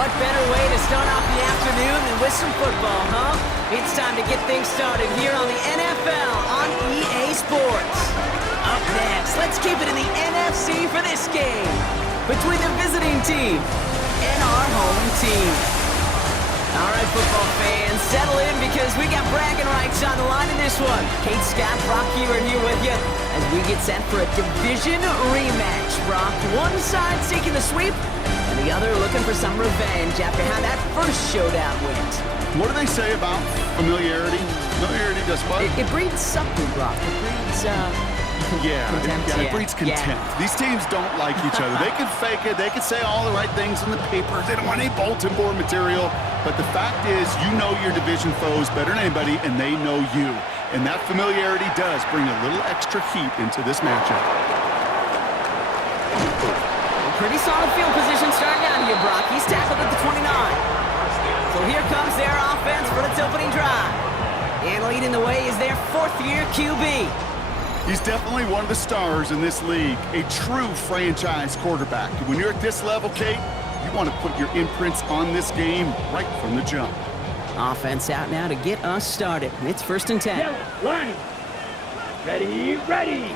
what better way to start off the afternoon than with some football, huh? It's time to get things started here on the NFL on EA Sports. Up next, let's keep it in the NFC for this game between the visiting team and our home team. All right, football fans, settle in because we got bragging rights on the line in this one. Kate, Scott, Brock here with you as we get set for a division rematch. Brock, one side seeking the sweep and the other looking for some revenge after how that first showdown went. What do they say about familiarity? Familiarity does what? It breeds something, Brock. It breeds, contempt. It breeds contempt. Yeah. These teams don't like each other. They can fake it. They can say all the right things in the papers. They don't want any bulletin board material. But the fact is, you know your division foes better than anybody, and they know you. And that familiarity does bring a little extra heat into this matchup. Pretty solid field position starting out here, Brock. He's tackled at the 29. So here comes their offense for its opening drive. And leading the way is their fourth-year QB. He's definitely one of the stars in this league, a true franchise quarterback. When you're at this level, Kate, you want to put your imprints on this game right from the jump. Offense out now to get us started. It's 1st and 10. Yellow, line. Ready, ready.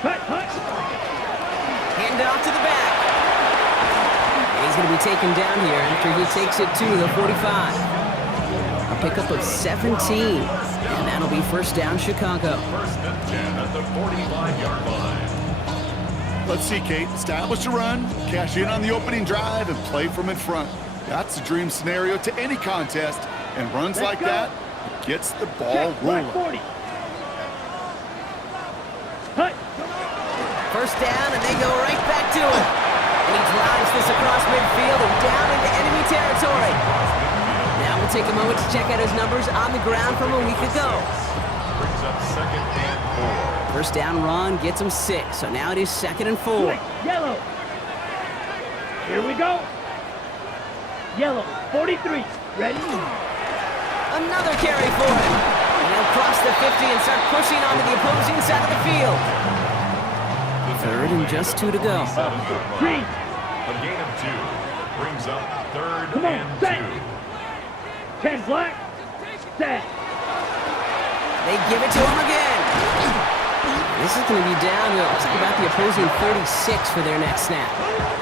Cut. Hand off to the back. And he's going to be taken down here after he takes it to the 45. A pickup of 17. And that'll be 1st down, Chicago. 1st and 10 at the 45-yard line. Let's see, Kate. Establish a run, cash in on the opening drive, and play from in front. That's a dream scenario to any contest. And runs like that, it gets the ball rolling. 40. Cut. 1st down, and they go right back to him. And he drives this across midfield and down into enemy territory. Now we'll take a moment to check out his numbers on the ground from a week ago. Brings up 2nd and 4. 1st down run gets him 6, so now it is 2nd and 4. Yellow. Here we go. Yellow, 43. Ready? Another carry for him. And he'll cross the 50 and start pushing onto the opposing side of the field. 3rd and just 2 to go. 3. A gain of 2 brings up 3rd Come on, and set. 2. 10 black. Set. They give it to him again. This is going to be down to, looks like about the opposing 36 for their next snap.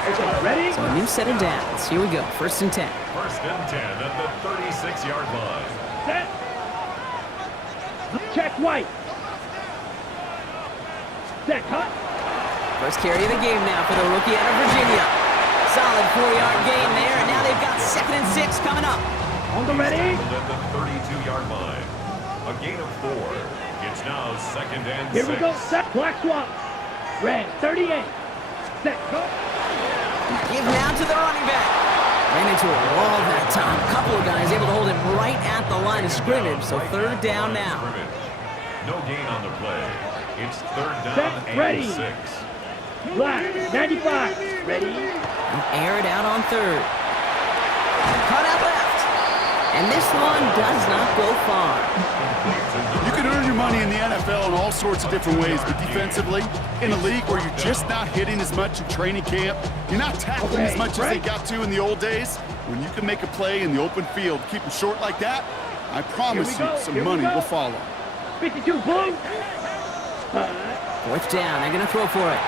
Okay, ready? So a new set of downs. Here we go, 1st and 10. 1st and 10 at the 36-yard line. Set. Check white. Set, cut. 1st carry of the game now for the rookie out of Virginia. Solid 4-yard gain there, and now they've got 2nd and 6 coming up. On the ready? At the 32-yard line. A gain of 4. It's now 2nd and 6. Here we go. Set. Black swap. Red, 38. Set, cut. Give now to the running back. Ran into a wall that time. A couple of guys able to hold him right at the line of scrimmage, so 3rd down now. No gain on the play. It's 3rd down Set, and ready. 6. Black, 95. Ready? And air it out on 3rd. Cut out left. And this one does not go far. You can earn your money in the NFL in all sorts of different ways, but defensively, in a league where you're just not hitting as much in training camp, you're not tackling as much as they got to in the old days, when you can make a play in the open field, keep them short like that, I promise you some money will follow. 52 blue. 4th down, they're going to throw for it.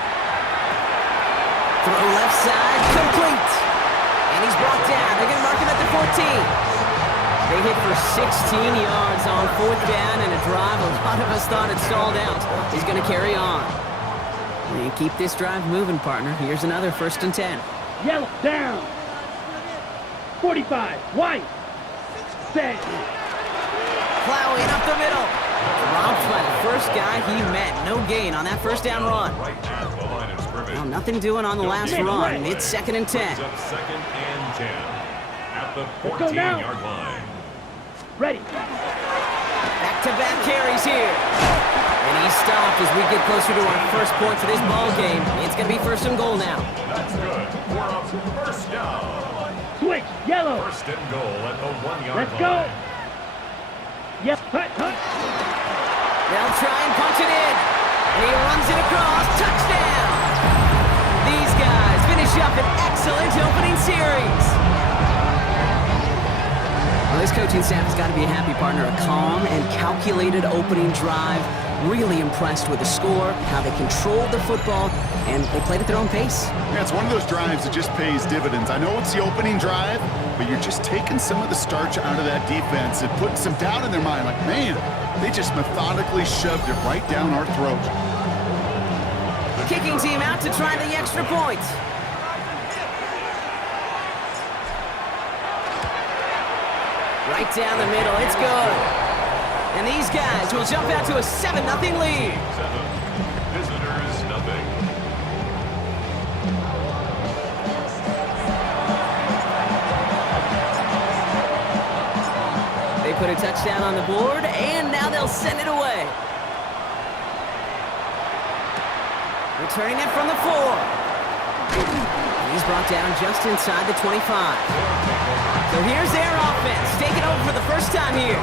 Throw left side, complete. And he's brought down. They're going to mark him at the 14. They hit for 16 yards on 4th down and a drive a lot of us thought had stalled out. He's going to carry on. And keep this drive moving, partner. Here's another 1st and 10. Yellow, down. 45, white. Set. Plowing up the middle. Dropped by the first guy he met. No gain on that 1st down run. Right at the line of scrimmage. Well, nothing doing on the last run. It's 2nd and 10. Brings up 2nd and 10 at the 14-yard line. Ready. Back-to-back carries here. And he's stopped as we get closer to our first points of this ball game. It's going to be 1st and goal now. That's good. We're up 1st down. Switch, yellow. 1st and goal at the 1-yard line. Let's go. Yes, cut. They'll try and punch it in. And he runs it across. Touchdown! These guys finish up an excellent opening series. coaching staff has got to be a happy partner. A calm and calculated opening drive. Really impressed with the score, how they controlled the football, and they played at their own pace. Yeah, it's one of those drives that just pays dividends. I know it's the opening drive, but you're just taking some of the starch out of that defense and putting some doubt in their mind. Like, man, they just methodically shoved it right down our throat. Kicking team out to try the extra point. Right down the middle, it's good. And these guys will jump out to a 7-0 lead. 7, visitors nothing. They put a touchdown on the board, and now they'll send it away. Returning it from the 4. He's brought down just inside the 25. So here's their offense, taking over for the first time here.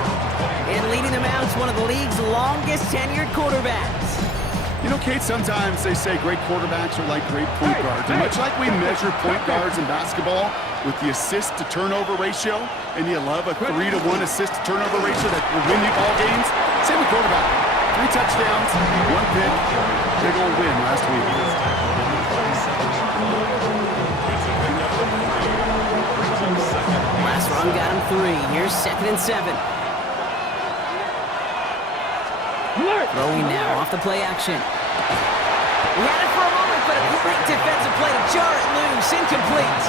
And leading them out is one of the league's longest tenured quarterbacks. You know, Kate, sometimes they say great quarterbacks are like great point guards. And much like we measure point guards in basketball with the assist-to-turnover ratio, and you love a 3-to-1 assist-to-turnover ratio that will win you ball games, same with quarterback. 3 touchdowns, 1 pick, big old win last week. Last run got him 3. Here's 2nd and 7. Throwing now off the play action. He had it for a moment, but a great defensive play to jar it loose. Incomplete.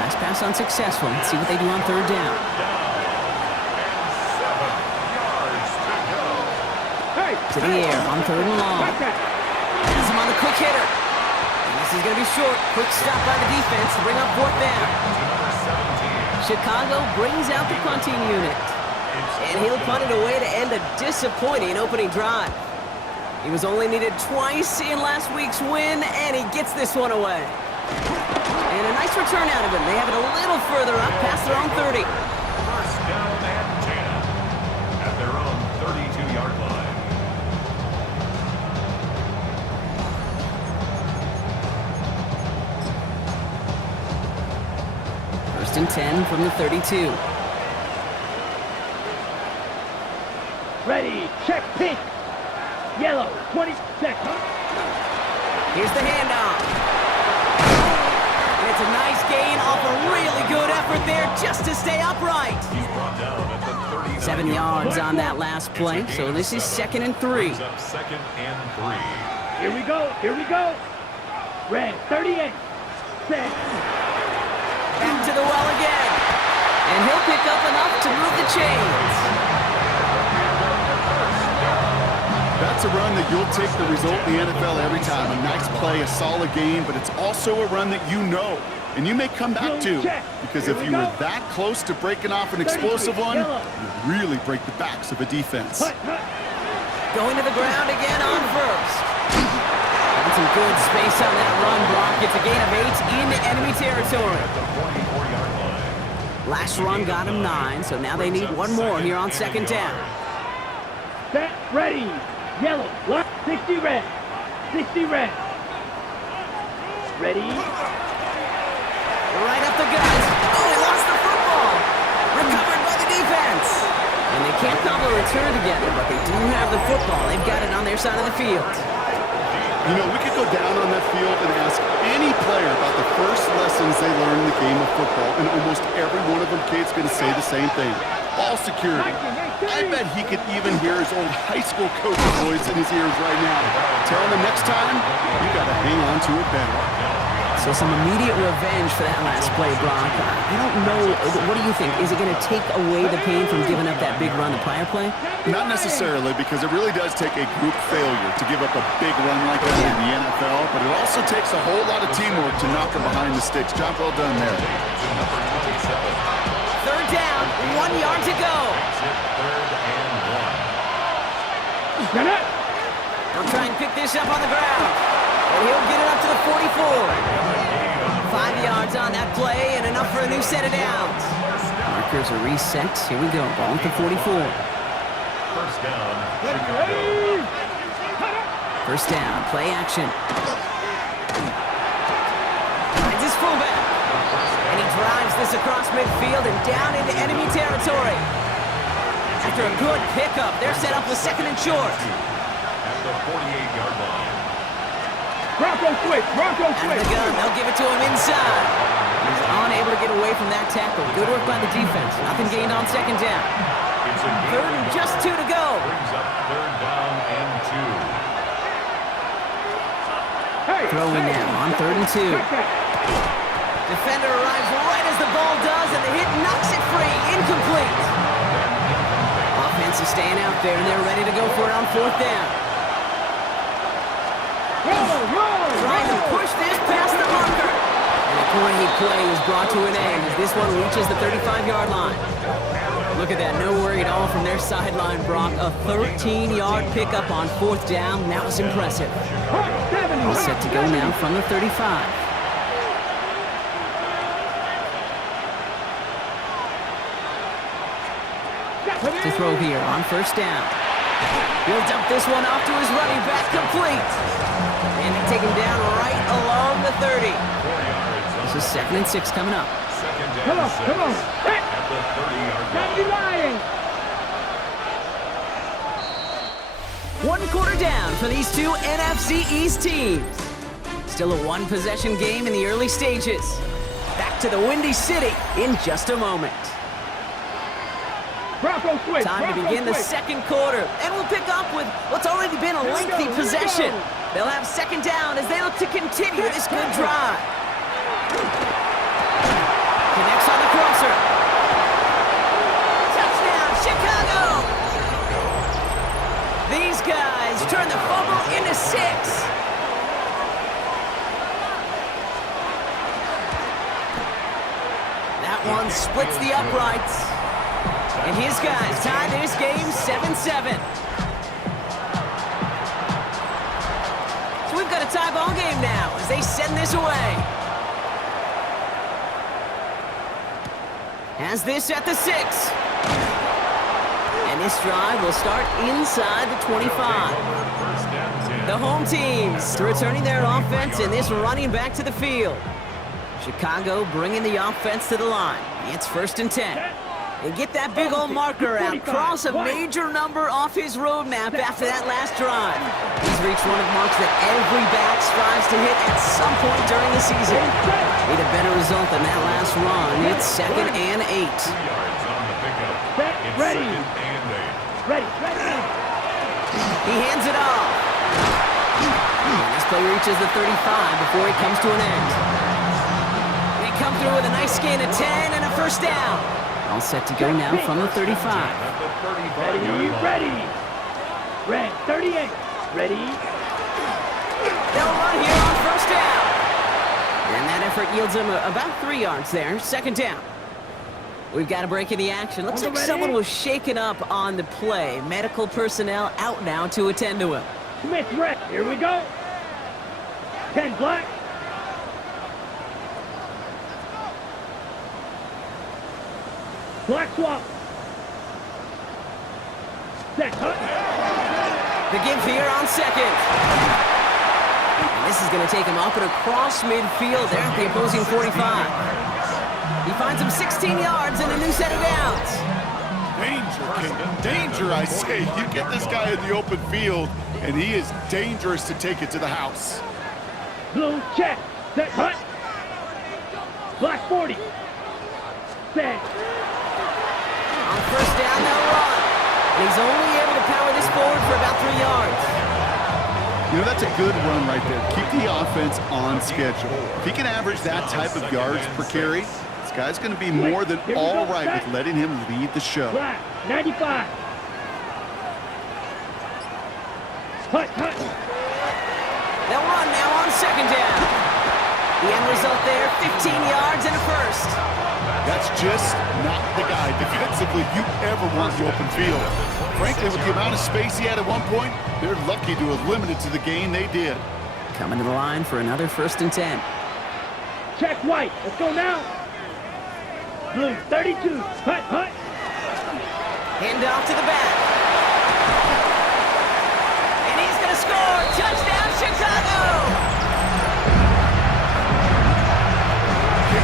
Last pass unsuccessful. Let's see what they do on 3rd down. 7 yards to go. To the air on 3rd and long. Has him on the quick hitter. And this is going to be short. Quick stop by the defense to bring up 4th down. Chicago brings out the punting unit. And he'll punt it away to end a disappointing opening drive. He was only needed twice in last week's win, and he gets this one away. And a nice return out of him. They have it a little further up past their own 30. First down and 10 at their own 32-yard line. First and 10 from the 32. Ready, check, pink. Yellow, 20 seconds. Here's the handoff. And it's a nice gain off a really good effort there just to stay upright. He's brought down at the 39. 7 yards on that last play, so this is 2nd and 3. Brings up 2nd and 3. Here we go, here we go. Red, 38. Set. Back to the well again. And he'll pick up enough to move the chains. That's a run that you'll take the result in the NFL every time. A nice play, a solid game, but it's also a run that you know, and you may come back to, because if you were that close to breaking off an explosive one, you really break the backs of a defense. Going to the ground again on 1st. And some good space on that run block. It's a gain of 8 into enemy territory. At the 44-yard line. Last run got him 9, so now they need one more here on 2nd down. Set, ready. Yellow, 60 red. 60 red. Ready. Right up the gut. Oh, he lost the football. Recovered by the defense. And they can't cobble a return together, but they do have the football. They've got it on their side of the field. You know, we could go down on that field and ask any player about the first lessons they learned in the game of football, and almost every one of them kids going to say the same thing. Ball security. I bet he could even hear his old high school coach's voice in his ears right now, telling him next time, you got to hang on to it better. So some immediate revenge for that last play, Brock. I don't know. What do you think? Is it going to take away the pain from giving up that big run the prior play? Not necessarily, because it really does take a group failure to give up a big run like that in the NFL, but it also takes a whole lot of teamwork to knock him behind the sticks. Job well done there. 3rd down, 1 yard to go. 3rd and 1. They'll try and pick this up on the ground. And he'll get it up to the 44. 5 yards on that play and enough for a new set of downs. Markers are reset. Here we go. Ball at the 44. First down, Chicago. First down. Play action. Finds his fullback. And he drives this across midfield and down into enemy territory. After a good pickup, they're set up with second and short. At the 48-yard line. Bronco switch. Bronco Out of switch. the gun, they'll give it to him inside. He's unable to get away from that tackle. Good work by the defense. Nothing gained on second down. It's a gain. Third and just 2 to go. Brings up third down and 2. Hey, Throwing now on 3rd and 2. Defender arrives right as the ball does, and the hit knocks it free. Incomplete. Offense is staying out there, and they're ready to go for it on 4th down. Trying to push this past the marker. And a great play is brought to an end as this one reaches the 35-yard line. Look at that, no worry at all from their sideline, Brock. A 13-yard pickup on 4th down. That was impressive. All set to go now from the 35. To throw here on 1st down. He'll dump this one off to his running back, complete. And he take him down right along the 30. 4 yards. This is 2nd and 6 coming up. Second and Come on, 6. come on. Hey, At the 30-yard gotta be line. lying. 1 quarter down for these two NFC East teams. Still a 1-possession game in the early stages. Back to the Windy City in just a moment. Bronco switch. Time to Bronco begin the switch. 2nd quarter, and we'll pick up with what's already been a lengthy possession. They'll have 2nd down as they look to continue this good drive. Connects on the crosser. Touchdown, Chicago! These guys turn the fumble into 6. That one splits the uprights. And his guys tie this game 7-7. So we've got a tie ball game now as they send this away. Has this at the 6. And this drive will start inside the 25. First and 10. The home teams returning their offense and this running back to the field. Chicago bringing the offense to the line. It's 1st and 10. And get that big old marker out. Cross a major number off his roadmap after that last drive. He's reached one of marks that every back strives to hit at some point during the season. Need a better result than that last run. It's 2nd and 8. 2 yards on the pickup. It's Ready. 2nd and 8. Ready. He hands it off. And this play reaches the 35 before it comes to an end. They come through with a nice gain of 10 and a 1st down. All set to go now from the 35. At the 35-yard Ready. line. Ready. Red 38. Ready. They'll run here on 1st down. And that effort yields them about 3 yards there. 2nd down. We've got a break in the action. Looks like someone was shaken up on the play. Medical personnel out now to attend to him. Smith red. Here we go. 10 black. Black swap. Set cut. The give here on 2nd. And this is going to take him up and across midfield there at the opposing 45. He finds him 16 yards and a new set of downs. Danger, King. Danger, I say. You get this guy in the open field, and he is dangerous to take it to the house. Blue check. Set cut. Black 40. Set. On 1st down, they'll run. And he's only able to power this forward for about 3 yards. You know, that's a good run right there. Keep the offense on schedule. If he can average that type of yards per carry, this guy's going to be more than all right with letting him lead the show. Black 95. Hut. They'll run now on 2nd down. The end result there, 15 yards and a 1st. That's just not the guy defensively you ever want in the open field. Frankly, with the amount of space he had at one point, they're lucky to have limited to the gain they did. Coming to the line for another 1st and 10. Check white. Let's go now. Blue 32. Hut. Hand off to the back. And he's going to score. Touchdown, Chicago!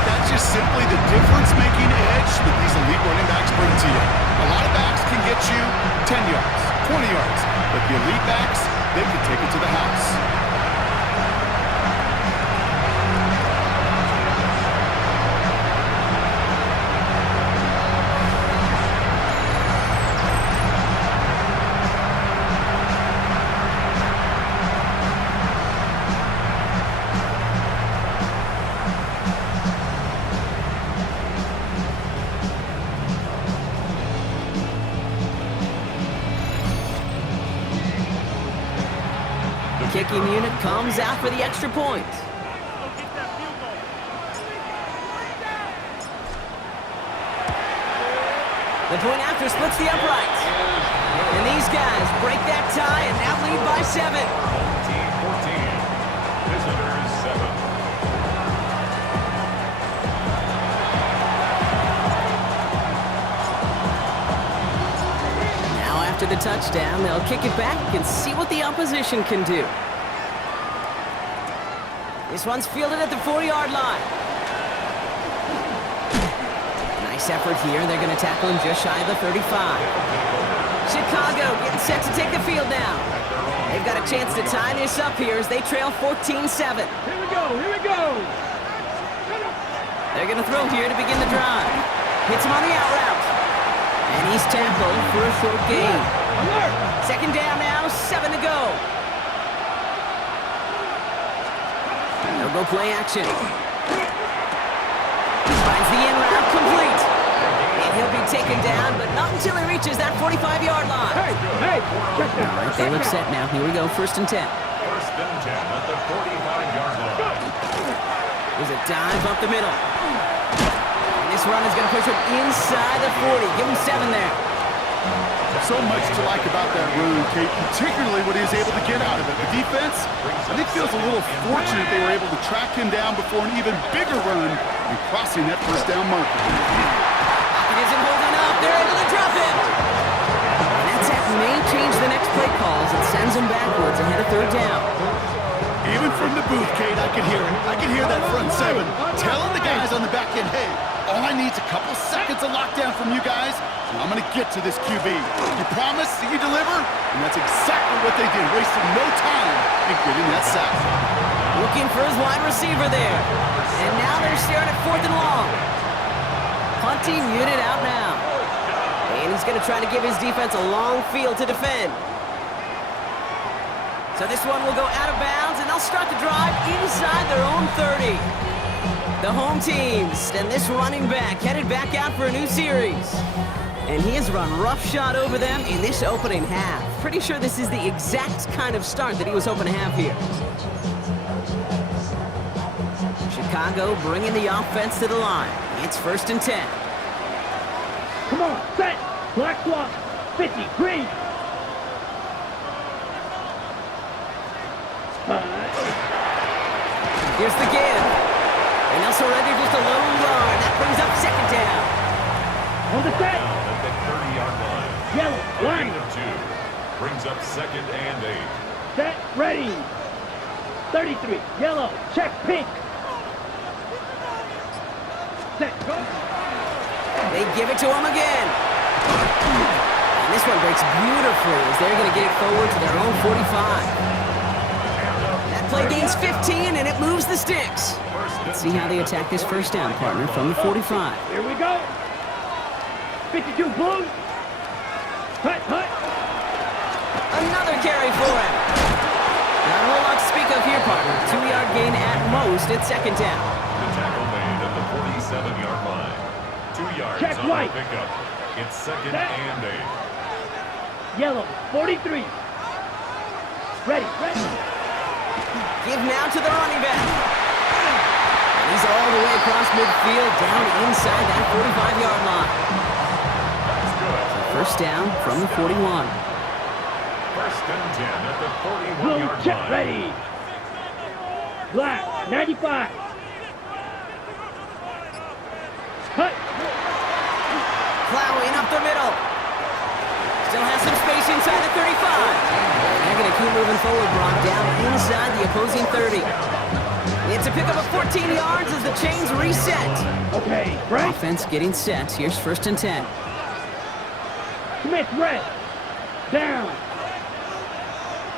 That just simply the difference-making edge that these elite running backs bring to you. A lot of backs can get you 10 yards, 20 yards, but the elite backs, they can take it to the house. Kicking unit comes out for the extra point. The point after splits the uprights. And these guys break that tie and now lead by 7. Team 14. Visitors 7. Now after the touchdown, they'll kick it back and see what the opposition can do. This one's fielded at the 40-yard line. Nice effort here. They're going to tackle him just shy of the 35. Chicago getting set to take the field now. They've got a chance to tie this up here as they trail 14-7. Here we go, here we go. They're going to throw here to begin the drive. Hits him on the out route. And he's tackled for a short gain. Alert! Second down now, 7 to go. They'll go play action. Finds the in route complete. And he'll be taken down, but not until he reaches that 45-yard line. Hey, check that. All right, they look set now. Here we go, 1st and 10. 1st and 10 at the 45-yard line. There's a dive up the middle. And this run is going to push him inside the 40. Give him 7 there. So much to like about that run, Kate, particularly what he was able to get out of it. The defense, I think, feels a little fortunate they were able to track him down before an even bigger run and crossing that 1st down marker. Pocket isn't holding up. They're able to drop him. And that tech may change the next play call as it sends him backwards ahead of 3rd down. Even from the booth, Kate, I could hear it. I could hear that front 7 telling the guys on the back end, hey, all I need is a couple seconds of lockdown from you guys, and I'm going to get to this QB. You promise that you deliver? And that's exactly what they did, wasting no time in getting that sack. Looking for his wide receiver there. And now they're staring at 4th and long. Punting unit out now. And he's going to try to give his defense a long field to defend. So this one will go out of bounds, and they'll start the drive inside their own 30. The home teams and this running back headed back out for a new series. And he has run roughshod over them in this opening half. Pretty sure this is the exact kind of start that he was hoping to have here. Chicago bringing the offense to the line. It's 1st and 10. Come on, set. Black clock. 50, green. Here's the give. And they'll surrender just a lone yard. That brings up 2nd down. On the set. Down at the 30-yard line. Yellow, A line. gain of 2 brings up 2nd and 8. Set, ready. 33, yellow, check, pink. Set, go. They give it to him again. And this one breaks beautifully as they're going to get it forward to their own 45. That play gains 15, and it moves the sticks. Let's see how they attack this 1st down, partner, from the 45. Here we go. 52, blue. Hut, hut. Another carry for him. Not a whole lot to speak of here, partner. 2-yard gain at most at 2nd down. The tackle made at the 47-yard line. 2 yards Check on right. the pickup. It's 2nd Set. and 8. Yellow, 43. Ready, ready. Give now to the running back. And he's all the way across midfield, down inside that 45-yard line. That's good. 1st down from the 41. 1st and 10 at the Blue, 41-yard check, line. ready. Black, 95. Hut. Plowing up the middle. Still has some space inside the 35. And they're going to keep moving forward, brought down inside the opposing 30. It's a pickup of 14 yards as the chains reset. Okay, break. Offense getting set. Here's 1st and 10. Smith, red. Down.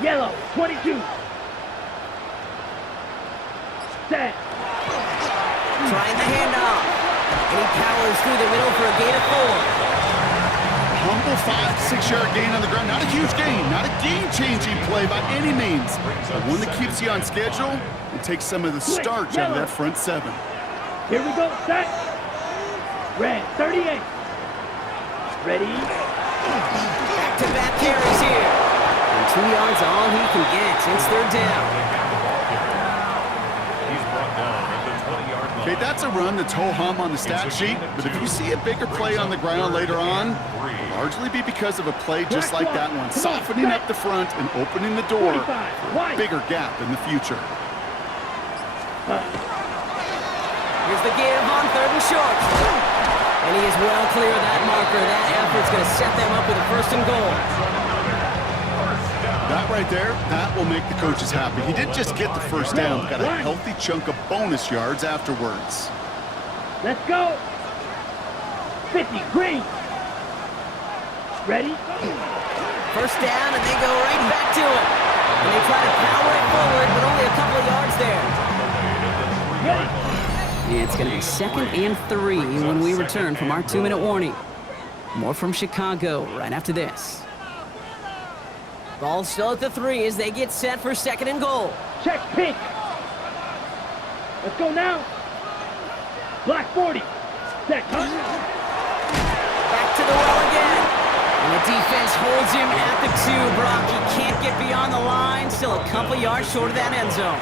Yellow, 22. Set. Trying the handoff. And he powers through the middle for a gain of 4. Humble 5 to 6 yard gain on the ground. Not a huge gain, not a game-changing play by any means, but one that keeps you on schedule and takes some of the starch out of that front 7. Here we go, set. Red, 38. Ready. Back-to-back carries here. And 2 yards all he can get. It's 3rd down. He's brought down at the 20-yard line. Okay, that's a run that's ho-hum on the stat sheet, but if you see a bigger play on the ground later on, it'll largely be because of a play just like that one, softening up the front and opening the door for a bigger gap in the future. Here's the give on 3rd and short. And he is well clear of that marker. That effort's going to set them up with a 1st and goal. That right there, that will make the coaches happy. He didn't just get the 1st down, but got a healthy chunk of bonus yards afterwards. Let's go. 50, green. Ready? 1st down, and they go right back to it. And they try to power it forward, but only a couple of yards there. It's going to be 2nd and 3 when we return from our 2-minute warning. More from Chicago right after this. Ball still at the 3 as they get set for 2nd and goal. Check pink. Let's go now. Black 40. Set. Back to the well again. And the defense holds him at the 2, Brock. He can't get beyond the line. Still a couple yards short of that end zone.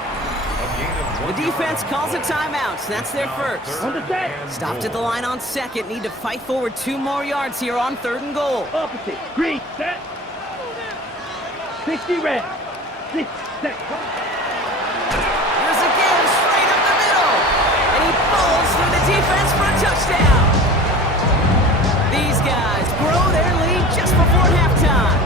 The defense calls a timeout. That's their 1st. On the set. Stopped at the line on 2nd. Need to fight forward 2 more yards here on 3rd and goal. Opposite. Green. Set. 60 red. 6 set. Here's a give straight up the middle. And he falls through the defense for a touchdown. These guys grow their lead just before halftime.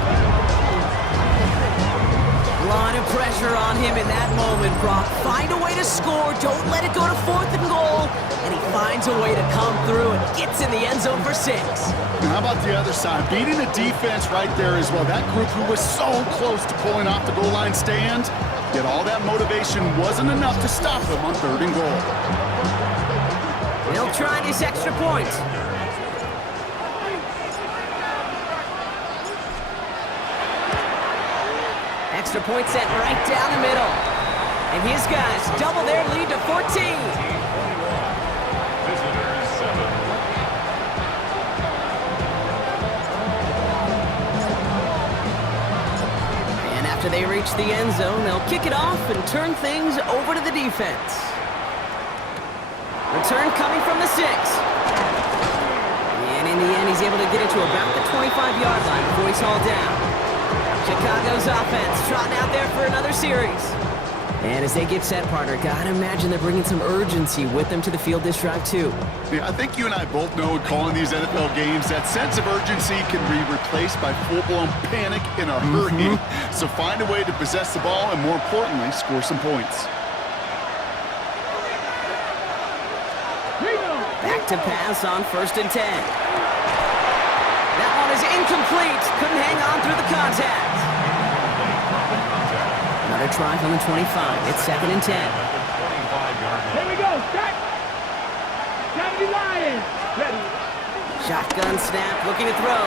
A lot of pressure on him in that moment, Brock. Find a way to score. Don't let it go to 4th and goal. And he finds a way to come through and gets in the end zone for 6. Now, how about the other side? Beating the defense right there as well. That group who was so close to pulling off the goal line stand, yet all that motivation wasn't enough to stop them on 3rd and goal. They'll try this extra point. Extra point set right down the middle. And his guys double their lead to 14. Visitors 7. And after they reach the end zone, they'll kick it off and turn things over to the defense. Return coming from the 6. And in the end, he's able to get it to about the 25-yard line before he's hauled down. Chicago's offense trotting out there for another series. And as they get set, partner, gotta imagine they're bringing some urgency with them to the field this drive, too. Yeah, I think you and I both know in calling these NFL games, that sense of urgency can be replaced by full-blown panic in a hurry. So find a way to possess the ball and, more importantly, score some points. Back to pass on 1st and 10. That one is incomplete. Couldn't hang on through the contact. Another try from the 25. It's 2nd and 10. Here we go. Set. County Lions. Ready. Shotgun snap, looking to throw.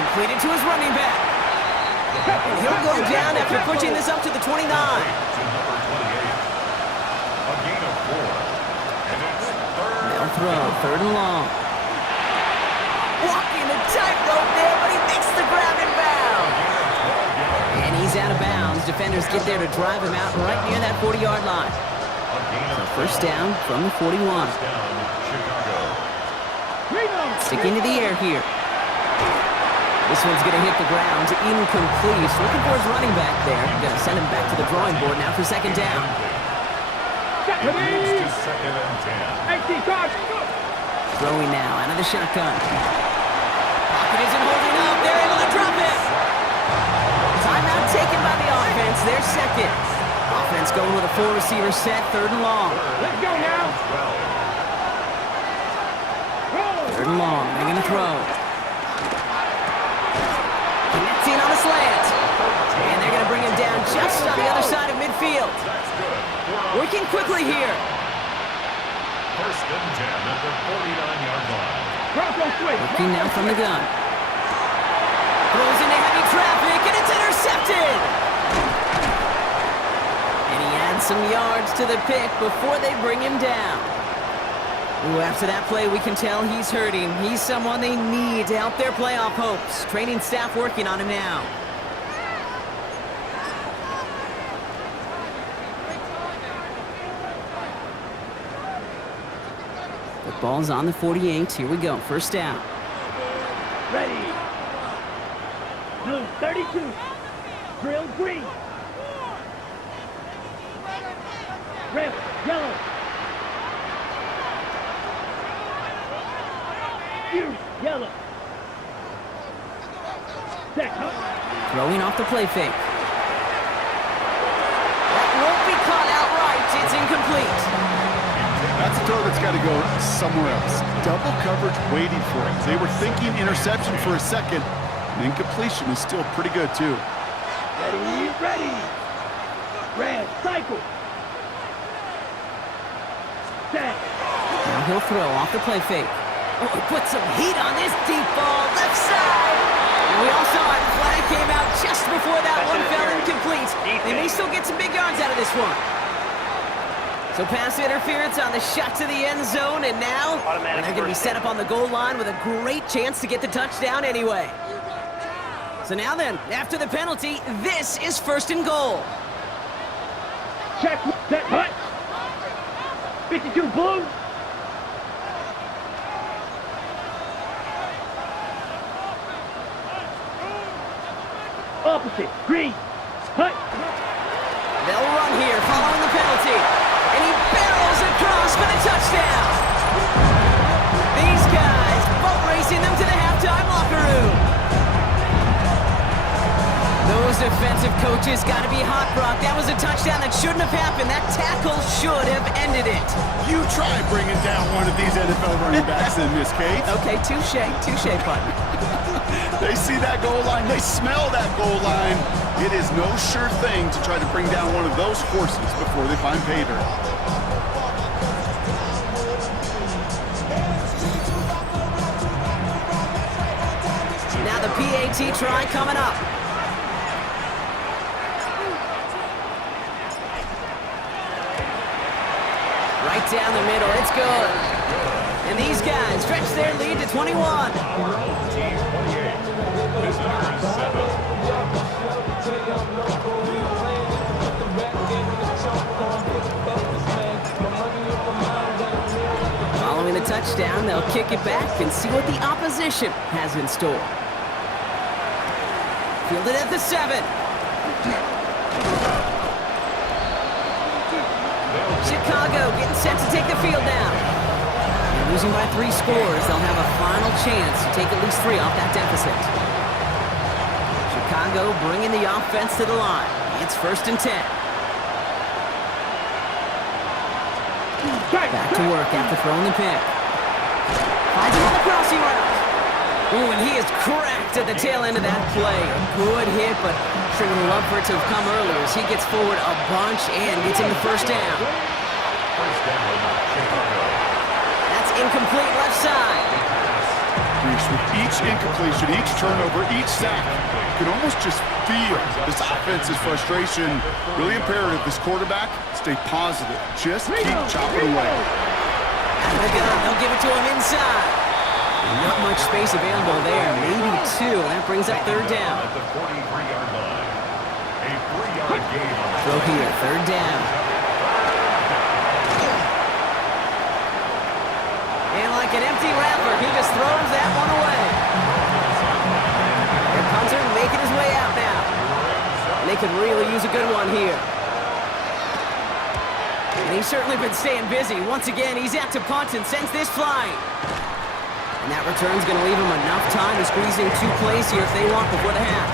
Completed to his running back. And he'll go down after pushing this up to the 29. A gain of 4. And it's 3rd. They'll throw, 3rd and long. Walking the tightrope there, but he makes the grab and bounds. And he's out of bounds. Defenders get there to drive him out right near that 40-yard line. So 1st down from the 41. Sticking to the air here. This one's going to hit the ground. Incomplete. Looking for his running back there. Going to send him back to the drawing board now for 2nd down. It leads to 2nd and 10. Throwing now out of the shotgun. Pocket isn't holding up. They're able to drop it. Timeout taken by the offense. Their 2nd. Offense going with a 4-receiver set, 3rd and long. Let's go now. 3rd and long, they're going to throw. Connecting on a slant. And they're going to bring him down just on the other side of midfield. Working quickly here. 1st and 10 at the 49-yard line. Working now from the gun. Throws into heavy traffic, and it's intercepted! And he adds some yards to the pick before they bring him down. Ooh, after that play, we can tell he's hurting. He's someone they need to help their playoff hopes. Training staff working on him now. The ball's on the 48. Here we go. 1st down. Ready. Blue 32. Drill green. Red, yellow. Fuse, yellow. Set, Throwing off the play fake. That won't be caught outright. It's incomplete. That's a throw that's got to go somewhere else. Double coverage waiting for him. They were thinking interception for a second. And incompletion is still pretty good, too. Ready, ready. Red, cycle. Set. Now he'll throw off the play fake. Oh, he put some heat on this deep ball. Left side. And we all saw it. Flag came out just before that one fell incomplete. They may still get some big yards out of this one. So pass interference on the shot to the end zone, and now they're going to be set up on the goal line with a great chance to get the touchdown anyway. So now then, after the penalty, this is 1st and goal. Check, set, hut. 52 blue. Opposite, green, hut. They'll run here following the penalty. And he barrels across for the touchdown. These guys boat racing them to the halftime locker room. Those defensive coaches got to be hot, Brock. That was a touchdown that shouldn't have happened. That tackle should have ended it. You try bringing down one of these NFL running backs in this case. Okay, touche, partner. They see that goal line. They smell that goal line. It is no sure thing to try to bring down one of those horses before they find pay dirt. Now the PAT try coming up. Right down the middle, it's good. And these guys stretch their lead to 21. Team 28. Visitors 7. Following the touchdown, they'll kick it back and see what the opposition has in store. Fielded at the 7. Chicago getting set to take the field now. And losing by 3 scores, they'll have a final chance to take at least 3 off that deficit. Chicago bringing the offense to the line. It's 1st and 10. Back to work after throwing the pick. Finds him on the crossing route. Ooh, and he is cracked at the tail end of that play. A good hit, but sure would love for it to have come earlier as he gets forward a bunch and gets him the 1st down. First down, Chicago. That's incomplete left side. With each incompletion, each turnover, each sack, you can almost just feel this offense's frustration. Really imperative, this quarterback, stay positive. Just keep chopping away. Out of the gun, they'll give it to him inside. Not much space available there, maybe 2. That brings up 3rd down. At the 43-yard line. A 3-yard gain on the Throw here, 3rd down. And like an empty wrapper, he just throws that one away. Their punter making his way out now. And they could really use a good one here. And he's certainly been staying busy. Once again, he's out to punt and sends this flying. And that return's going to leave him enough time to squeeze in 2 plays here if they want before the half.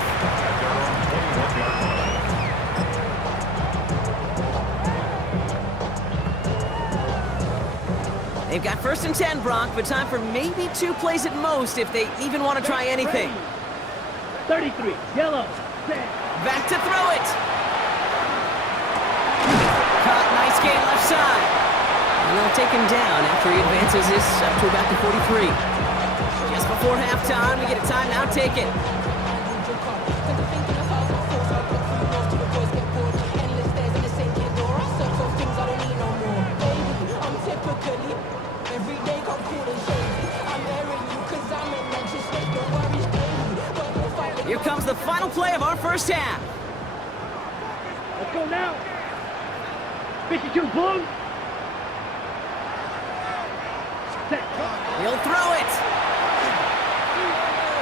They've got 1st and 10, Brock, but time for maybe 2 plays at most if they even want to try anything. 33, yellow, set. Back to throw it. Caught, nice gain left side. And they'll take him down after he advances this up to about the 43. Just before halftime, we get a timeout taken. Here comes the final play of our first half. Let's go now. 52 blue. Set. He'll throw it.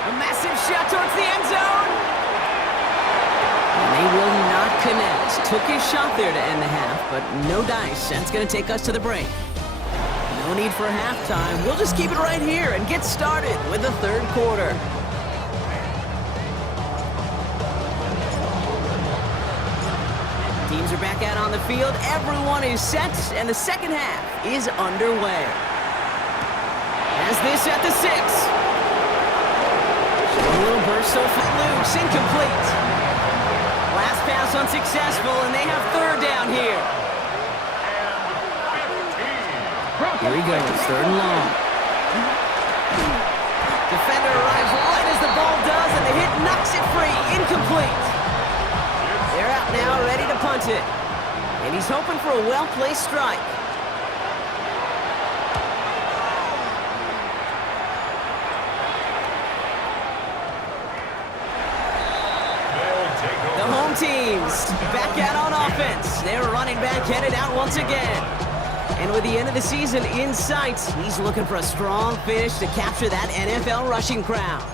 A massive shot towards the end zone. And they will not connect. Took his shot there to end the half, but no dice. That's going to take us to the break. No need for halftime. We'll just keep it right here and get started with the 3rd quarter. Teams are back out on the field. Everyone is set, and the second half is underway. As this at the 6. A little burst so loose, incomplete. Last pass unsuccessful, and they have 3rd down here. Here he goes, 3rd and long. Defender arrives right as the ball does, and the hit knocks it free, incomplete. They're out now, ready to punt it. And he's hoping for a well-placed strike. The home teams back out on offense. Their running back headed out once again. And with the end of the season in sight, he's looking for a strong finish to capture that NFL rushing crowd.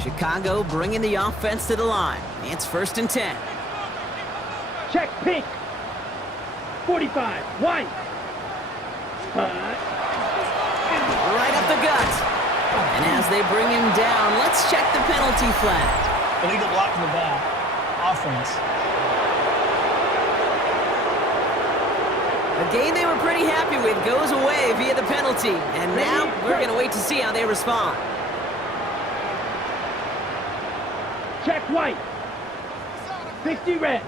Chicago bringing the offense to the line. It's 1st and 10. Check pink. 45, white. Right up the gut. And as they bring him down, let's check the penalty flag. Illegal block in the back. Offense. A game they were pretty happy with goes away via the penalty. And now we're going to wait to see how they respond. Check white. 60 red.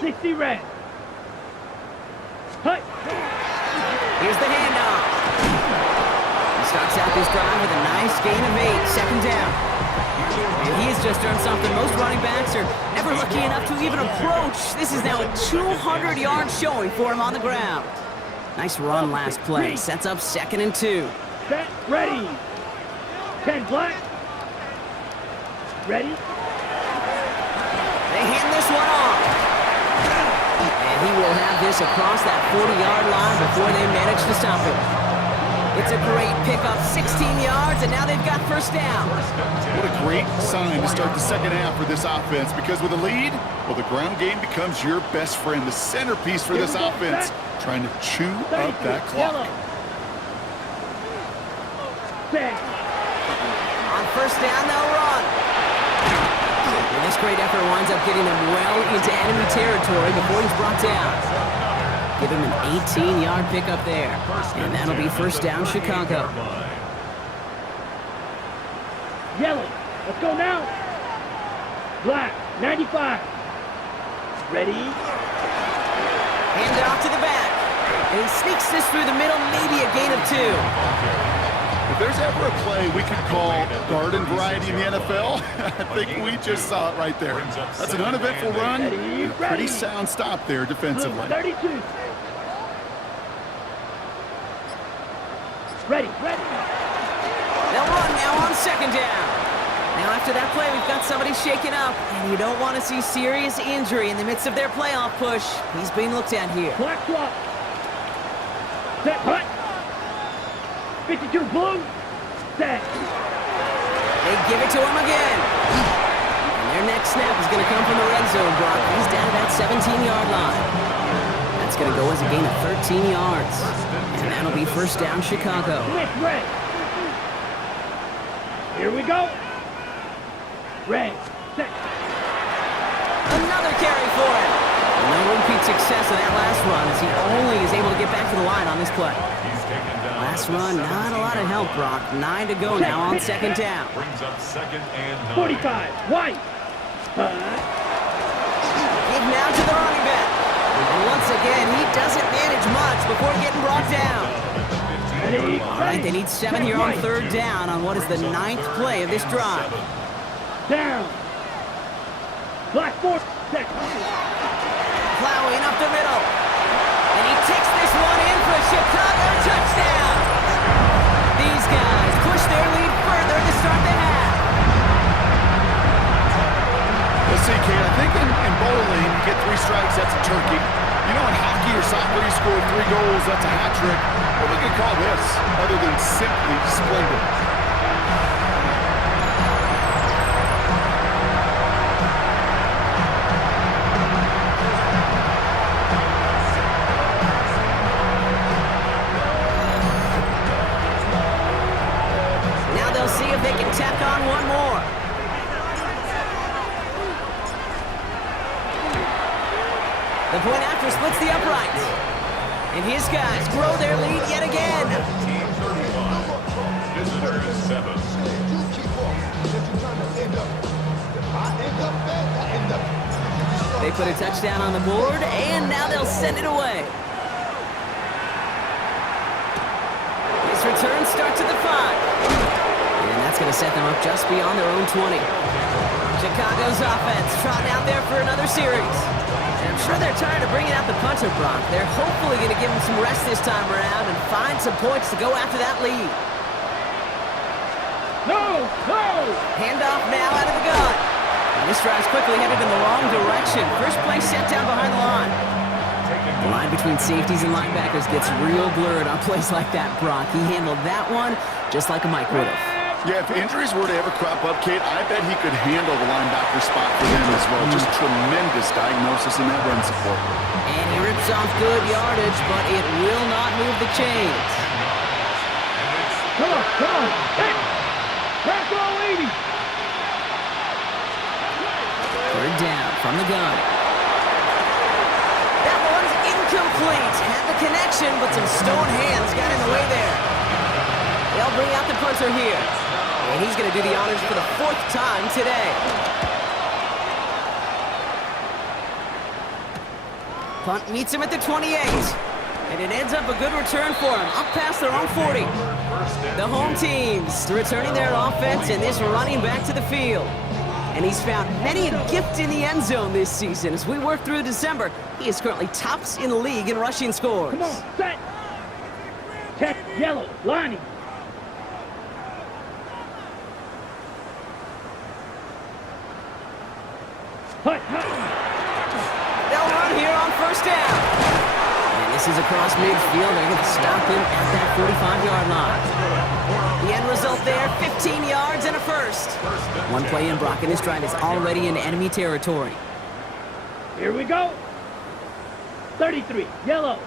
60 red. Hut. Here's the handoff. He starts out this drive with a nice gain of 8, 2nd down. And he has just earned something most running backs are never lucky enough to even approach. This is now a 200-yard showing for him on the ground. Nice run last play. Sets up 2nd and 2. Set, ready. 10 black. Ready. They hand this one off. And he will have this across that 40-yard line before they manage to stop him. It's a great pickup, 16 yards, and now they've got 1st down. What a great sign to start the second half for this offense, because with a lead, well, the ground game becomes your best friend, the centerpiece for this offense, trying to chew up that clock. On 1st down, they'll run. And this great effort winds up getting them well into enemy territory before he's brought down. Give him an 18-yard pickup there. And that'll be 1st down, Chicago. Yellow. Let's go now. Black. 95. Ready. Hand it off to the back. And he sneaks this through the middle, maybe a gain of 2. If there's ever a play we could call garden variety in the NFL, I think we just saw it right there. That's an uneventful run, and a pretty sound stop there defensively. 32. Ready. They'll run now on 2nd down. Now after that play, we've got somebody shaken up, and you don't want to see serious injury in the midst of their playoff push. He's being looked at here. Black swap. Set, hut. 52 blue. Set. They give it to him again. And their next snap is going to come from the red zone, Brock. He's down to that 17-yard line. That's going to go as a gain of 13 yards. And that'll be 1st down, Chicago. Red. Here we go. Red. Set. Another carry for him. No repeat success of that last run as he only the line on this play. He's taken down. Last run, not a lot of help, Brock. 9 to go now on second down. Brings up second and 9. 45, White. Give now to the running back. And once again, he doesn't manage much before getting brought down. All right, they need 7 here on third down on what is the 9th play of this drive. Down. Black 4, second. Plowing up the middle. And he takes this one in for a Chicago touchdown. These guys push their lead further to start the half. Let's see, Kate, I think in bowling, you get 3 strikes, that's a turkey. You know, in hockey or soccer, you score 3 goals, that's a hat trick. What do we could call this, other than simply splendid? Now they'll see if they can tack on one more. The point after splits the uprights. And his guys grow their lead yet again. Team 31. Visitors 7. They put a touchdown on the board, and now they'll send it away. This return starts at the 5. And that's going to set them up just beyond their own 20. Chicago's offense trotting out there for another series. And I'm sure they're tired of bringing out the punter, Brock. They're hopefully going to give him some rest this time around and find some points to go after that lead. No! Handoff now out of the gun. And this drive's quickly headed in the wrong direction. First play sent down behind the line. The line between safeties and linebackers gets real blurred on plays like that, Brock. He handled that one just like a Mike would have. Yeah, if injuries were to ever crop up, Kate, I bet he could handle the linebacker spot for them as well. Just tremendous diagnosis in that run support. And he rips off good yardage, but it will not move the chains. Come on! Hey! Let's go, lady! Third down from the gun. That one's incomplete. Had the connection, but some stone hands got in the way there. They'll bring out the punter here. And he's going to do the honors for the 4th time today. Punt meets him at the 28. And it ends up a good return for him, up past their own 40. The home teams returning their offense and this running back to the field. And he's found many a gift in the end zone this season. As we work through December, he is currently tops in the league in rushing scores. Come on, set! Check, yellow, lining. Hut! They'll run here on first down. And this is across midfield. They're going to stop him at that 45-yard line. The end result there, 15 yards and a first. One play in, Brock, and this drive is already in enemy territory. Here we go. 33, yellow.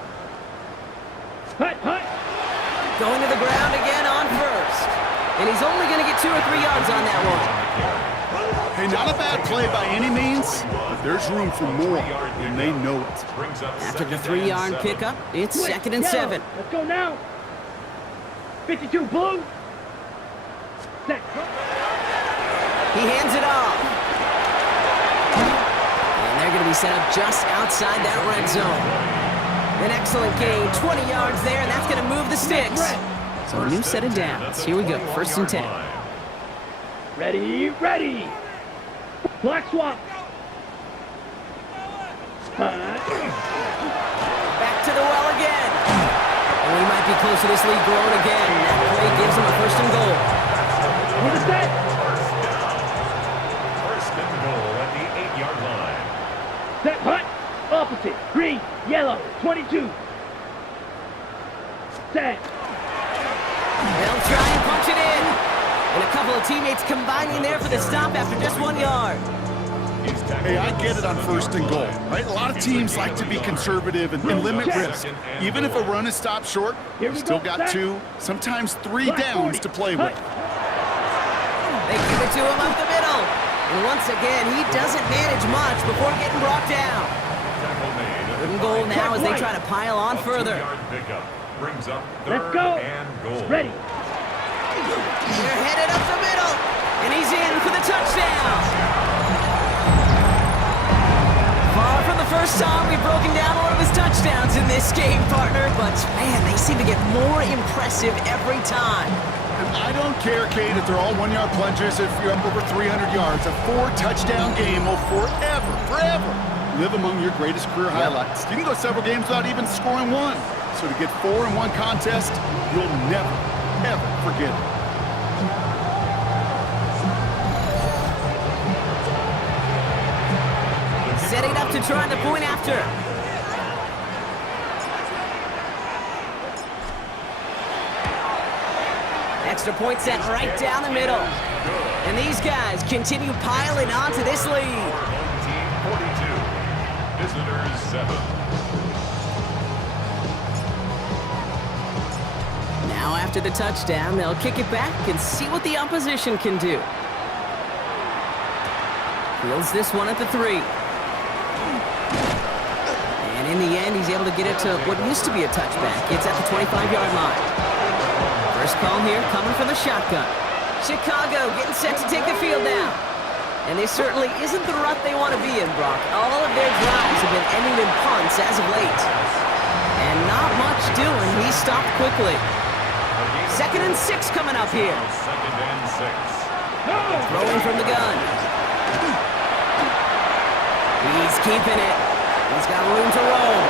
Hut! Going to the ground again on first. And he's only going to get 2 or 3 yards on that one. Hey, not a bad play by any means, but there's room for more, and they know it. After the 3-yard pickup, it's second and 7. Let's go now. 52, blue. Set. He hands it off. And they're going to be set up just outside that red zone. An excellent gain, 20 yards there, and that's going to move the sticks. So a new set of downs. Here we go, 1st and 10. Ready. Black swap. Back to the well again. And we might be close to this lead growing again. That play gives him a 1st and goal. With a set. First and goal at the 8-yard line. Set, hut. Opposite. Green, yellow, 22. Set. They'll try and punch it in. And a couple of teammates combining there for the stop after just 1 yard. Hey, I get it on 1st and goal, right? A lot of teams like to be conservative and limit risk. Even if a run is stopped short, you've still got 2, sometimes 3 downs to play with. They give it to him up the middle. And once again, he doesn't manage much before getting brought down. and goal now as they try to pile on further. Pickup brings up Let's third go. and goal. Ready. They're headed up the middle, and he's in for the touchdown. Far from the first time we've broken down one of his touchdowns in this game, partner, but man, they seem to get more impressive every time. And I don't care, Kate, if they're all 1-yard plungers, if you're up over 300 yards. A 4-touchdown game will forever live among your greatest career highlights. You can go several games without even scoring one. So to get 4 in one contest, you'll never, ever forget it. Setting up to try the point after. Extra point set right down the middle. And these guys continue piling onto this lead. Home team 42, visitors 7. Now after the touchdown, they'll kick it back and see what the opposition can do. Fields this one at the 3. And in the end, he's able to get it to what used to be a touchback. It's at the 25-yard line. First call here coming from the shotgun. Chicago getting set to take the field now. And this certainly isn't the rut they want to be in, Brock. All of their drives have been ending in punts as of late. And not much doing. He stopped quickly. 2nd and 6 coming up here. 2nd and 6. Throwing from the gun. He's keeping it. He's got room to roll.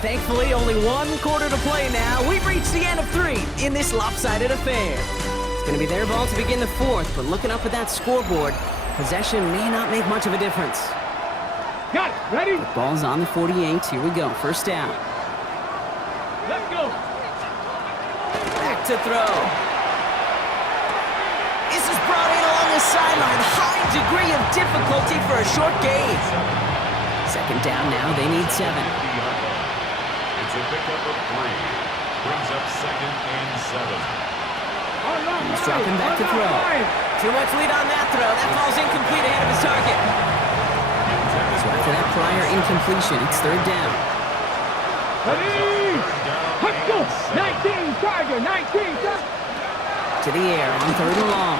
Thankfully, only 1 quarter to play now. We've reached the end of 3 in this lopsided affair. It's going to be their ball to begin the 4th, but looking up at that scoreboard, possession may not make much of a difference. Got it. Ready? The ball's on the 48. Here we go. First down. Let's go. Back to throw. This is brought in along the sideline. High degree of difficulty for a short gain. 2nd down now. They need 7. It's a pickup of 3. Brings up 2nd and 7. He's dropping back to throw. Too much lead on that throw. That falls incomplete ahead of his target. So after that prior incompletion, it's 3rd down. Ready? Let's go. 19, Tiger, 19. To the air on 3rd and long.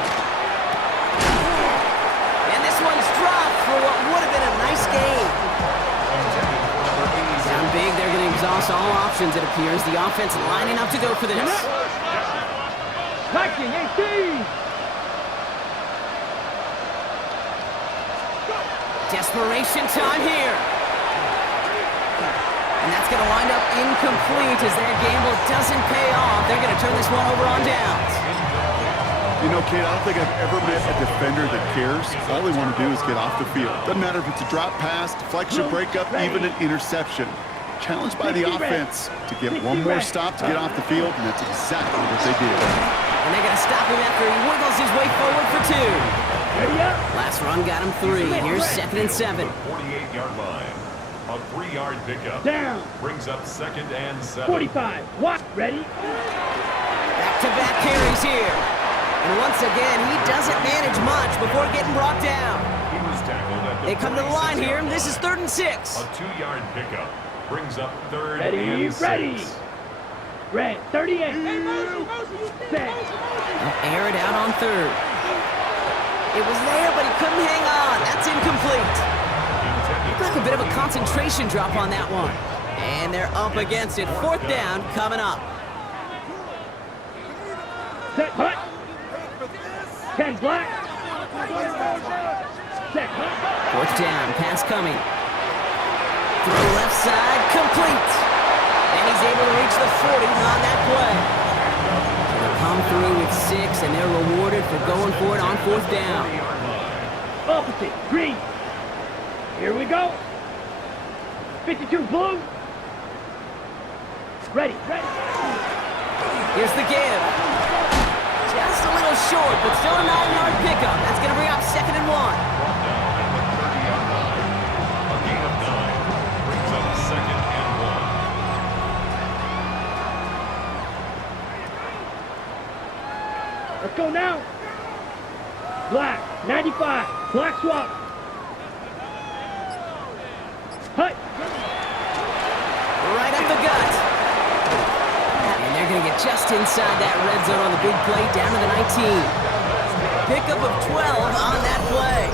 And this one's dropped for what would have been a nice game. Down big, they're going to exhaust all options, it appears. The offense lining up to go for this. 19, 18. Desperation time here. And that's going to wind up incomplete as their gamble doesn't pay off. They're going to turn this one over on downs. You know, Kate, I don't think I've ever met a defender that cares. All they want to do is get off the field. Doesn't matter if it's a drop pass, deflection, breakup, even an interception. Challenged by the offense to get one more stop to get off the field, and that's exactly what they did. And they're going to stop him after he wiggles his way forward for 2. Ready up. Last run got him 3. Here's 2nd and 7. 48-yard line. A 3-yard pickup. Down. Brings up 2nd and 7. 45. What? Ready? Back-to-back carries here. And once again, he doesn't manage much before getting brought down. He was tackled at the They come to the line here, and this is 3rd and 6. A 2-yard pickup. Brings up 3rd Ready, and 6. ready. Red, 38. Set. They'll air it out on 3rd. It was there, but he couldn't hang on. That's incomplete. Looked like a bit of a concentration drop on that one. And they're up against it. 4th down coming up. Set, hut. 10 black. Set, hut. 4th down, pass coming. Throw left side, complete. And he's able to reach the 40 on that play. So they'll come through with 6, and they're rewarded for going for it on 4th down. Opposite, green. Here we go. 52 blue. Ready, ready. Here's the give. Just a little short, but still a 9-yard pickup. That's going to bring up 2nd and 1. A gain of 9. Brings up 2nd and 1. Let's go now. 95. Black swap. Hut. Right up the gut. And they're going to get just inside that red zone on the big play, down to the 19. Pickup of 12 on that play.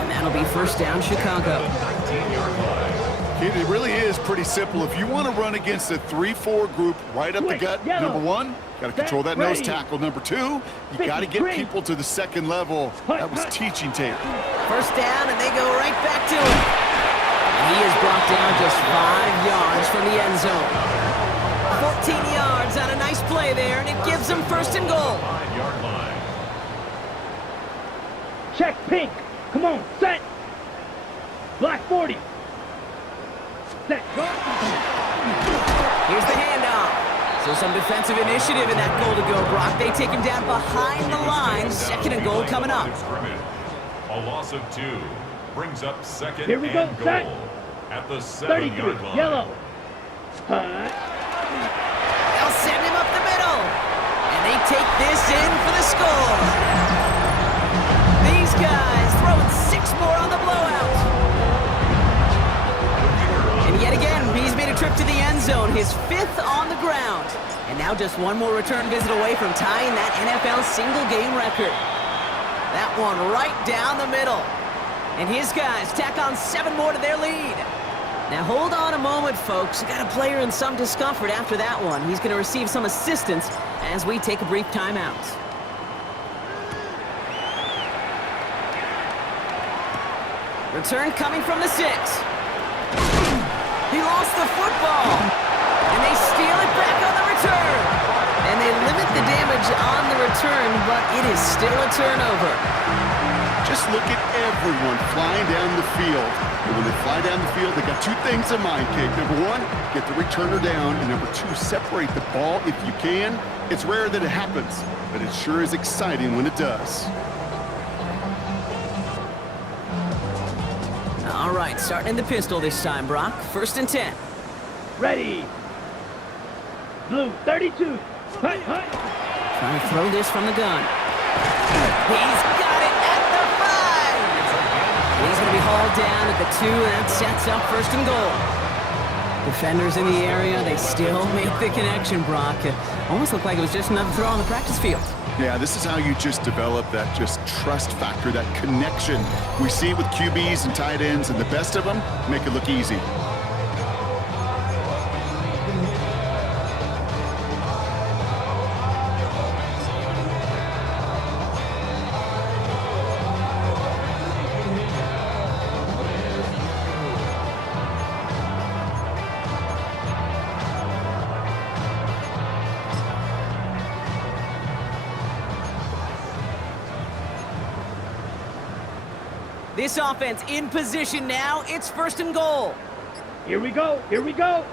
And that'll be first down, Chicago. 19-yard line. Kid, it really is pretty simple. If you want to run against a 3-4 group right up the gut, number one, got to control that nose tackle. Number two, you got to get people to the second level. That was teaching tape. First down, and they go right back to him. And he is brought down just 5 yards from the end zone. 14 yards on a nice play there, and it gives them first and goal. 5-yard line. Check pink. Come on, set. Black 40. Set. Go. Here's the handoff. So some defensive initiative in that goal to go, Brock. They take him down behind the line. Second and goal coming up. A loss of 2 brings up second Here we go, and goal set. at the 33. 7-yard line. Yellow. Hut. They'll send him up the middle. And they take this in for the score. These guys throwing 6 more on the blowout. And yet again, he's made a trip to the end zone, his 5th on the ground. And now just one more return visit away from tying that NFL single-game record. That one right down the middle. And his guys tack on 7 more to their lead. Now hold on a moment, folks. We got a player in some discomfort after that one. He's going to receive some assistance as we take a brief timeout. Return coming from the 6. He lost the football. And they steal it back on the return. And they limit the damage on the return, but it is still a turnover. Just look at everyone flying down the field. And when they fly down the field, they got 2 things in mind, Kate. Number 1, get the returner down. And number 2, separate the ball if you can. It's rare that it happens, but it sure is exciting when it does. All right, starting in the pistol this time, Brock. First and 10. Ready. Blue 32. Hut, hut. Trying to throw this from the gun. He's got it at the 5. He's going to be hauled down at the 2, and that sets up first and goal. Defenders in the area, they still make the connection, Brock. It almost looked like it was just another throw on the practice field. Yeah, this is how you just develop that just trust factor, that connection. We see it with QBs and tight ends, and the best of them make it look easy. This offense in position now. It's first and goal. Here we go. Here we go.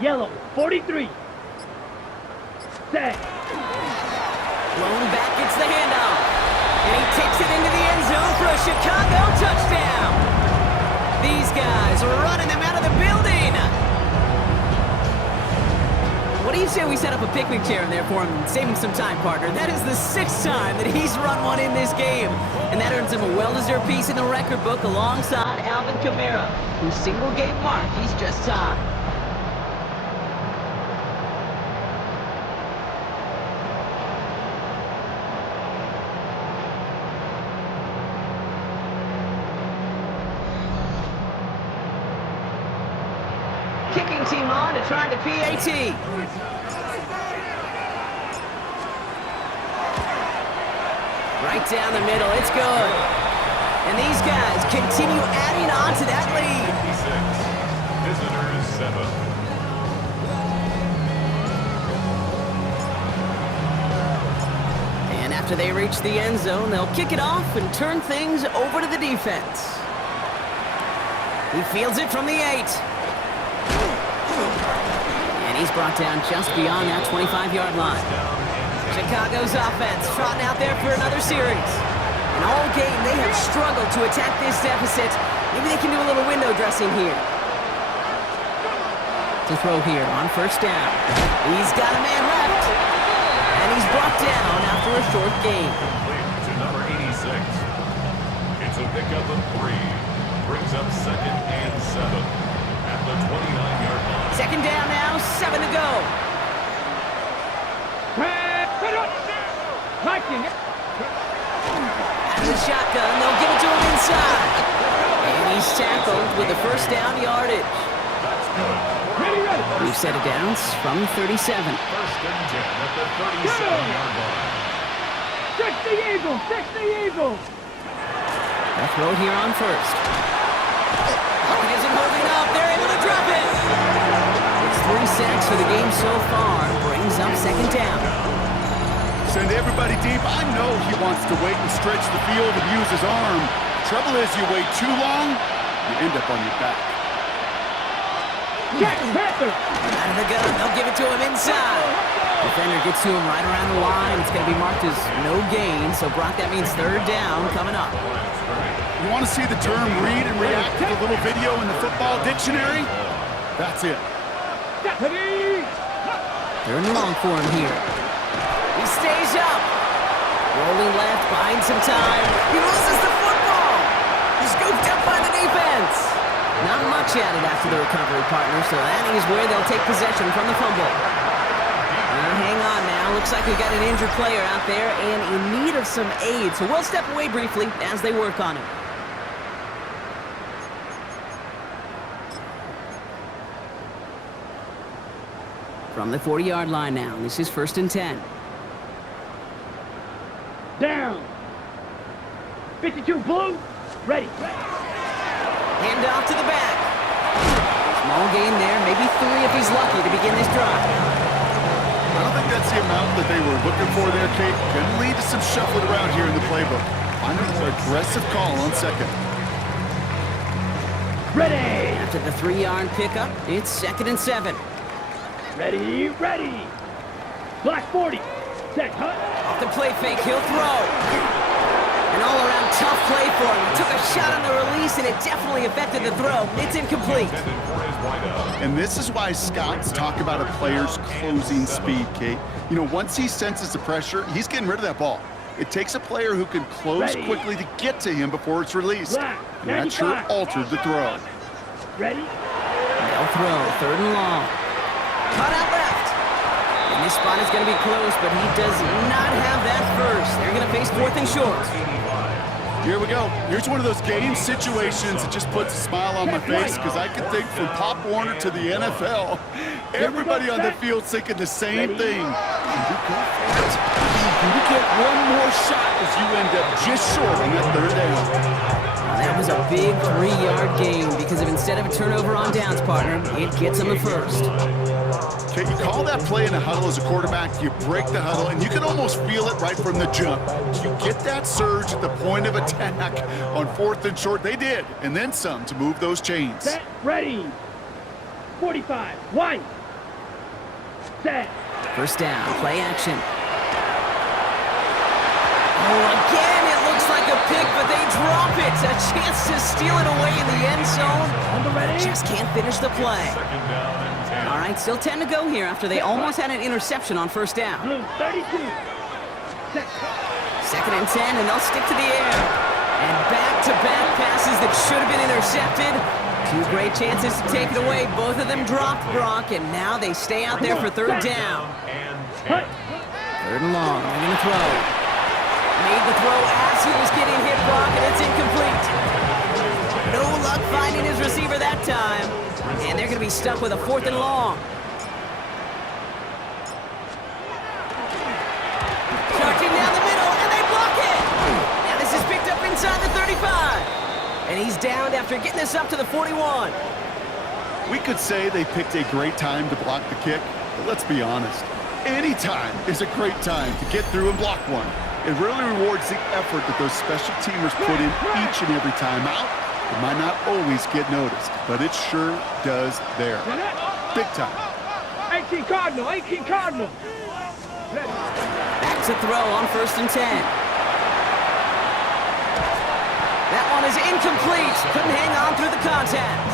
Yellow 43. Set. Blown back, gets the handoff. And he takes it into the end zone for a Chicago touchdown. These guys are running them out of the building. What do you say we set up a picnic chair in there for him and save him some time, partner? That is the 6th time that he's run one in this game. And that earns him a well-deserved piece in the record book alongside Alvin Kamara, whose single-game mark he's just tied. Kicking team on to try the PAT. Right down the middle, it's good. And these guys continue adding on to that lead. 56, visitors 7. And after they reach the end zone, they'll kick it off and turn things over to the defense. He fields it from the 8. And he's brought down just beyond that 25-yard line. Chicago's offense trotting out there for another series. And all game, they have struggled to attack this deficit. Maybe they can do a little window dressing here. To throw here on first down. He's got a man left. And he's brought down after a short gain. Complete to number 86. pickup of 3. Brings up 2nd and 7 at the 29-yard line. Second down now, 7 to go. Out of the shotgun, they'll give it to him inside. And he's tackled with the first down yardage. That's good. We've set it down from 37. First and 10 at the 37-yard line. 60 Eagles! 60 Eagles! They'll throw it here on first. Pocket isn't holding up. They're able to drop it. It's 3 sacks for the game so far. Brings up second down. Send everybody deep. I know he wants to wait and stretch the field and use his arm. Trouble is, you wait too long, you end up on your back. Jack Panther! Out of the gun. They'll give it to him inside. Defender gets to him right around the line. It's going to be marked as no gain. So, Brock, that means third down coming up. You want to see the term read and react to the little video in the football dictionary? That's it. Third and long for him here. He stays up. Rolling left, buying some time. He loses the football. He's scooped up by the defense. Not much added after the recovery, partner, so that is where they'll take possession from the fumble. Hang on now. Looks like we've got an injured player out there and in need of some aid, so we'll step away briefly as they work on it. From the 40-yard line now. This is first and 10. Down! 52 blue! Ready! Hand off to the back. Small gain there, maybe 3 if he's lucky to begin this drive. I don't think that's the amount that they were looking for there, Kate. Can lead to some shuffling around here in the playbook. Find a more aggressive call on second. Ready! After the 3-yard pickup, it's second and 7. Ready, ready! Black 40! Set, cut! Off the play fake, he'll throw. An all-around tough play for him. He took a shot on the release, and it definitely affected the throw. It's incomplete. And this is why scouts talk about a player's closing speed, Kate. You know, once he senses the pressure, he's getting rid of that ball. It takes a player who can close quickly to get to him before it's released. And that sure altered the throw. Ready? They'll throw, third and long. Cut out left. And this spot is going to be close, but he does not have that first. They're going to face fourth and short. Here we go. Here's one of those game situations that just puts a smile on my face because I can think from Pop Warner to the NFL. Everybody on the field thinking the same thing. Can you go for it? Can you get one more shot as you end up just short on that third down? That was a big 3-yard gain because if instead of a turnover on downs, partner, it gets him the first. Okay, you call that play in a huddle as a quarterback, you break the huddle, and you can almost feel it right from the jump. You get that surge at the point of attack on fourth and short. They did, and then some to move those chains. Set, ready! 45, one! Set! First down, play action. Oh, again, it looks like a pick, but they drop it. A chance to steal it away in the end zone. Just can't finish the play. Second down and 10. All right, still 10 to go here after they almost had an interception on first down. Blue 32. Set. Second and 10, and they'll stick to the air. And back-to-back passes that should have been intercepted. 2 great chances to take it away. Both of them dropped, Brock, and now they stay out there for third down. And 10. Third and long, they're going to throw. Made the throw as he was getting hit, Brock, and it's incomplete. No luck finding his receiver that time. And they're going to be stuck with a fourth and long. Charging down the middle, and they block it. Now this is picked up inside the 35. And he's downed after getting this up to the 41. We could say they picked a great time to block the kick, but let's be honest. Any time is a great time to get through and block one. It really rewards the effort that those special teamers put in each and every time out. It might not always get noticed, but it sure does there. Big time. 18 Cardinal, 18 Cardinal. Back to throw on first and 10. That one is incomplete. Couldn't hang on through the contact.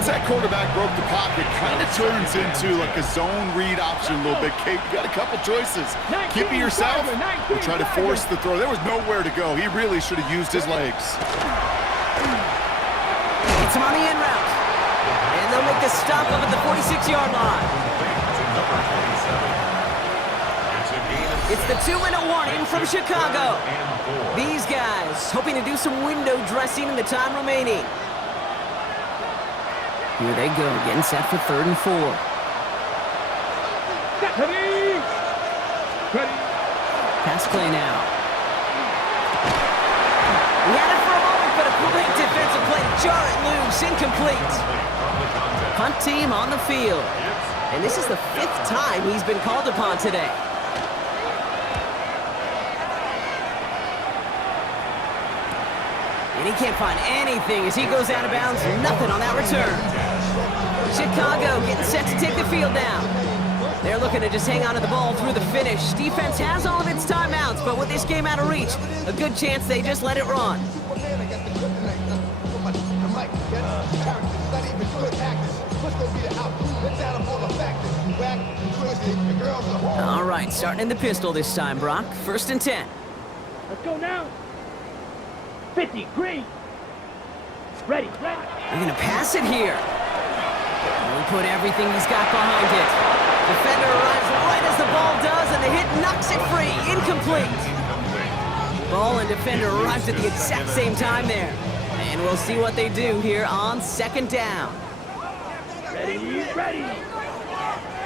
Once that quarterback broke the pocket, kind of turns into like a zone read option a little bit. Kate, you got a couple choices. Keep it yourself or try to force the throw. There was nowhere to go. He really should have used his legs. It's him on the in route. And they'll make the stop up at the 46-yard line. It's the 2-minute warning from Chicago. These guys hoping to do some window dressing in the time remaining. Here they go, getting set for 3rd and 4. Ready. Pass play now. He had it for a moment, but a great defensive play to jar it loose, incomplete. Punt team on the field. And this is the 5th time he's been called upon today. And he can't find anything as he goes out of bounds. Nothing on that return. Chicago getting set to take the field down. They're looking to just hang on to the ball through the finish. Defense has all of its timeouts, but with this game out of reach, a good chance they just let it run. All right, starting in the pistol this time, Brock. 1st and 10. Let's go now. 50, green. Ready. They're gonna pass it here. He'll put everything he's got behind it. Defender arrives right as the ball does, and the hit knocks it free. Incomplete. Ball and defender arrives at the exact same time there. And we'll see what they do here on 2nd down. Ready.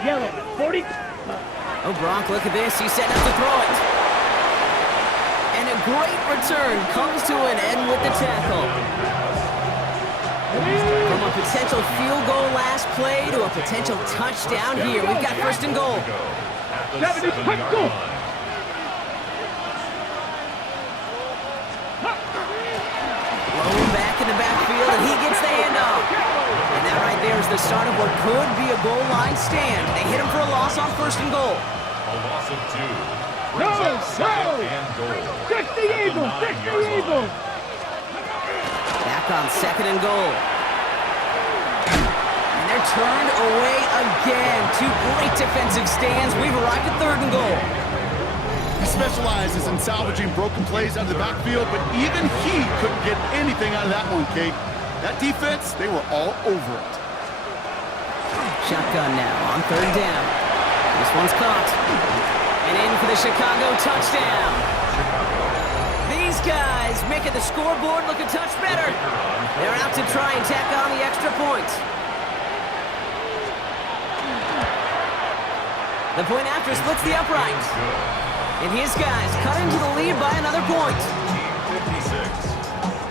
Yellow, 40. Oh, Brock, look at this. He's setting up to throw it. And a great return comes to an end with the tackle. From a potential field goal last play to a potential touchdown here. We've got 1st and goal. 70, go! Blown back in the backfield, and he gets the handoff. And that right there is the start of what could be a goal line stand. They hit him for a loss on 1st and goal. A loss of 2. Go! 2nd goal. 60 Eagles! Back on 2nd and goal. And they're turned away again. 2 great defensive stands. We've arrived at 3rd and goal. He specializes in salvaging broken plays out of the backfield, but even he couldn't get anything out of that one, Kate. That defense, they were all over it. Shotgun now on 3rd down. This one's caught. And in for the Chicago touchdown. These guys making the scoreboard look a touch better. They're out to try and tack on the extra point. The point after splits the uprights. And his guys cut into the lead by another point. 56.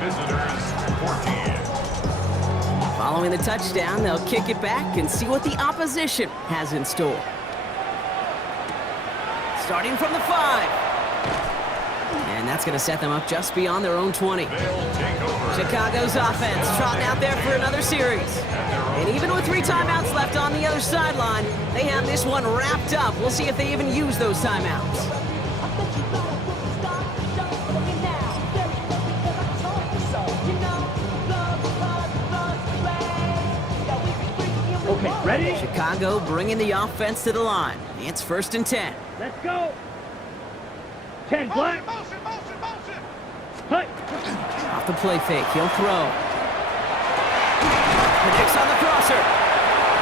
Visitors 14. Following the touchdown, they'll kick it back and see what the opposition has in store. Starting from the 5. And that's going to set them up just beyond their own 20. Chicago's offense trotting out there for another series. And even with 3 timeouts left on the other sideline, they have this one wrapped up. We'll see if they even use those timeouts. Okay, ready? Chicago bringing the offense to the line. It's 1st and 10. Let's go. 10 black. Hut. Off the play fake, he'll throw. Predicts on the crosser.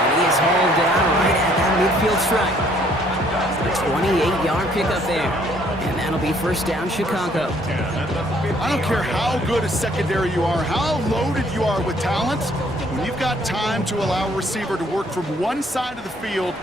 And he is hauled down right at that midfield stripe. A 28-yard pickup there. And that'll be 1st down, Chicago. I don't care how good a secondary you are, how loaded you are with talent, when you've got time to allow a receiver to work from one side of the field